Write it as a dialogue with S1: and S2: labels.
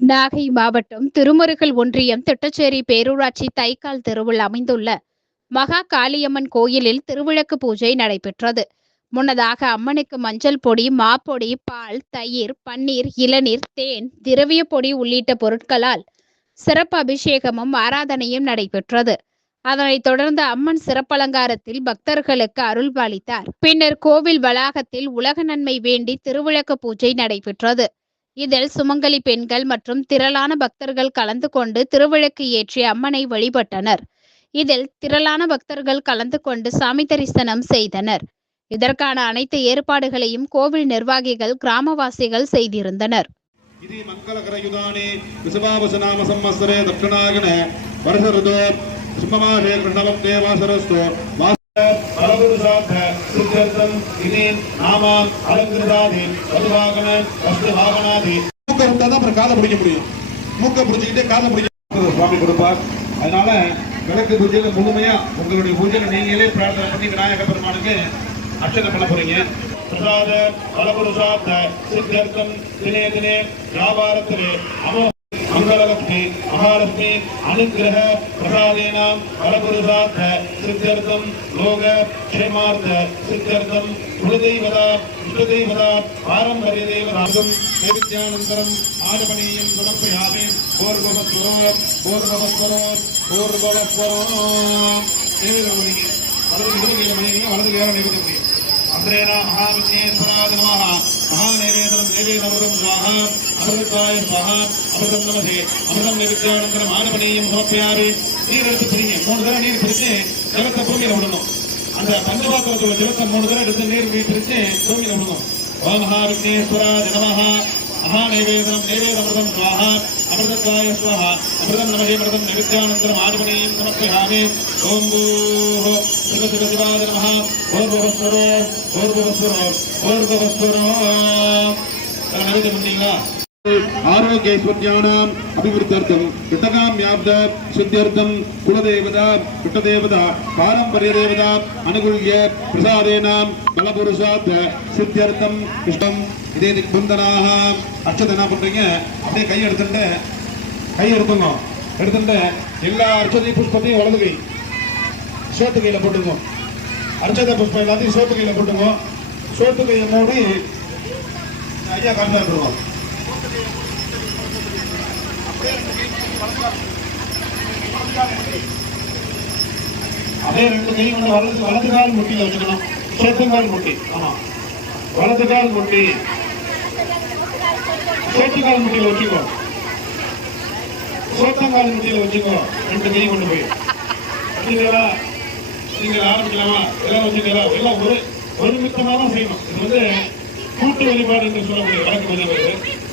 S1: நாகை மாவட்டம் திருமருகல் ஒன்றியம் திட்டச்சேரி பேரூராட்சி தைக்கால் தெருவில் அமைந்துள்ள மகா காளியம்மன் கோயிலில் திருவிளக்கு பூஜை நடைபெற்றது. முன்னதாக அம்மனுக்கு மஞ்சள் பொடி மாப்பொடி பால் தயிர் பன்னீர் இளநீர் தேன் திரவிய பொடி உள்ளிட்ட பொருட்களால் சிறப்பு அபிஷேகமும் ஆராதனையும் நடைபெற்றது. அதனைத் தொடர்ந்து அம்மன் சிறப்பலங்காரத்தில் பக்தர்களுக்கு அருள்பாலித்தார் பின்னர் கோவில் வளாகத்தில் உலக நன்மை வேண்டி திருவிளக்கு பூஜை நடைபெற்றது. இதில் சுமங்கலி பெண்கள் மற்றும் திரளான பக்தர்கள் கலந்து கொண்டு திருவிளக்கு ஏற்றி அம்மனை வழிபட்டனர். இதில் திரளான பக்தர்கள் கலந்து கொண்டு சாமி தரிசனம் செய்தனர். இதற்கான அனைத்து ஏற்பாடுகளையும் கோவில் நிர்வாகிகள் கிராமவாசிகள் செய்திருந்தனர்.
S2: ఇది మంగళకరయుధాని విశభావసు தினேன் நாமாம் பிடிக்க முடியும். மூக்க பிடிச்சிக்கிட்டே காதை பிடிக்க சுவாமி கொடுப்பார். அதனால விளக்கு பூஜையில முழுமையா உங்களுடைய பூஜையில நீங்களே பிரார்த்தனை பண்ணி விநாயக பெருமானுக்கு அர்ச்சனை பண்ண போறீங்க. பிரசாத பலபுருஷாப்த சித்தர்த்தம் தினே தினே வியாபாரத்திலே அமோ மங்களலக்ஷ்மி மகாலட்சுமி அனுகிரக பிரசாதேனாம் பரபுருஷார்த்த சித்தர்த்தம் லோக க்ஷேமார்த்த சித்தர்த்தம் குலதெய்வதா இஷ்டதெய்வதா பாரம்பரிய தேவதாகம் தேவித்யானந்தரம் ஆடபணியம் சமர்ப்பயாமே பூர்வவஸ்வரோ பூர்வவஸ்வரோ பூர்வவஸ்வரோ தேவதமணிங்க வலது முதுகையில மணிங்க வலது வேற நிறுத்த முடியும் அந்தரேன மகாவிஜேஸ்வராய நமः மகாநைவேதனம் நைவேதமிருதம் ஸ்வாஹா அமிர்தக்காய ஸ்வாஹா அமிர்தம் நமதே அமிர்தம் நைவேத்யானந்தரம் ஆனபணியம் சமர்ப்பயாமி நீர் எடுத்து பிரிங்க மூணு தடவை நீர் பிரிச்சு ஜலத்தை பூமியில விடணும் அந்த பஞ்சபாத்திரத்தோட ஜலத்தை மூணு தடவை எடுத்து நீர் மீ பூமியில விடணும் ஓம் மகாவிஜேஸ்வராய நமः மகாநைவேதனம் நைவேதமிருதம் ஸ்வாஹா அமிர்தக்காய ஸ்வாஹா அமிர்தம் நமதே அமிர்தம் நைவேத்யானந்தரம் ஆனபணியம் சமர்ப்பயாமி. ஓம் பூஹ சிவ சிவ சிவாய நமः பூர்வவஸ்வரோ பூர்வவஸ்வரோ பூர்வவஸ்வரோ நைவேத்தியம் பண்ணீங்களா? ஆரோக்கியஸ்வர்யானாம் அபிவிருத்தர்த்தம் விட்டகாம் யாப்த சித்தியர்த்தம் குலதேவதா விட்டதேவதா பாரம்பரிய தேவதா அனுகூலிய பிரசாதேனாம் பலபுருஷாத் சித்தியர்த்தம் இஷ்டம். இதே திக்பந்தனாக அச்சத்தை என்ன பண்றீங்க? அப்படியே கை எடுத்துட்டு கை எடுத்துங்க எடுத்துட்டு எல்லா அர்ச்சதை புஷ்பத்தையும் வலது கை. சோத்து கையில போட்டுங்க அர்ச்சத புஷ்பம் எல்லாத்தையும் சோத்து கையில போட்டுங்க சோத்து கையை மூடி ஐயா காமிச்சா அதே ரெண்டு கை கொண்டு வலது வலது கால் முட்டியில வச்சுக்கணும் சேத்துங்கால் முட்டி. ஆமா. வலது கால் முட்டி. சேத்துக்கால் முட்டியில வச்சுக்கோ. சோத்தங்கால் முட்டியில வச்சுக்கோ. ரெண்டு கை கொண்டு போய். வச்சுங்களா நீங்க ஆரம்பிக்கலாமா? எல்லாம் வச்சுங்களா எல்லாம் ஒரு ஒரு மித்தமாக தான் செய்யணும். இது வந்து கூட்டு வழிபாடு என்று சொல்லக்கூடிய வழக்கு வழிபாடு